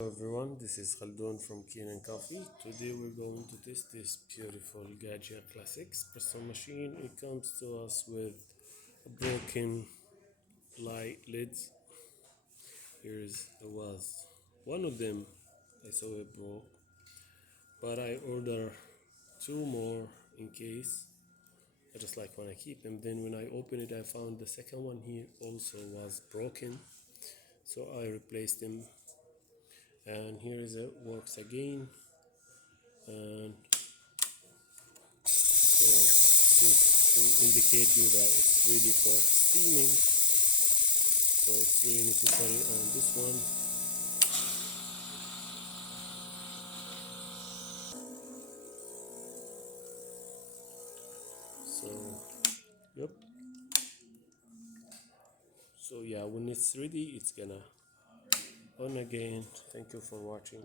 Hello everyone, this is Khaldun from Keenan Coffee. Today we're going to test this beautiful Gaggia Classic espresso machine. It comes to us with a broken light lids. Here's it was one of them. I saw it broke, but I order two more in case. I just like when I keep them. Then when I open it, I found the second one here also was broken, so I replaced them. And here is it works again. And so this is to indicate you that it's ready for steaming. So it's really necessary on this one. So yep. So yeah, when it's ready, it's gonna on again. Thank you for watching.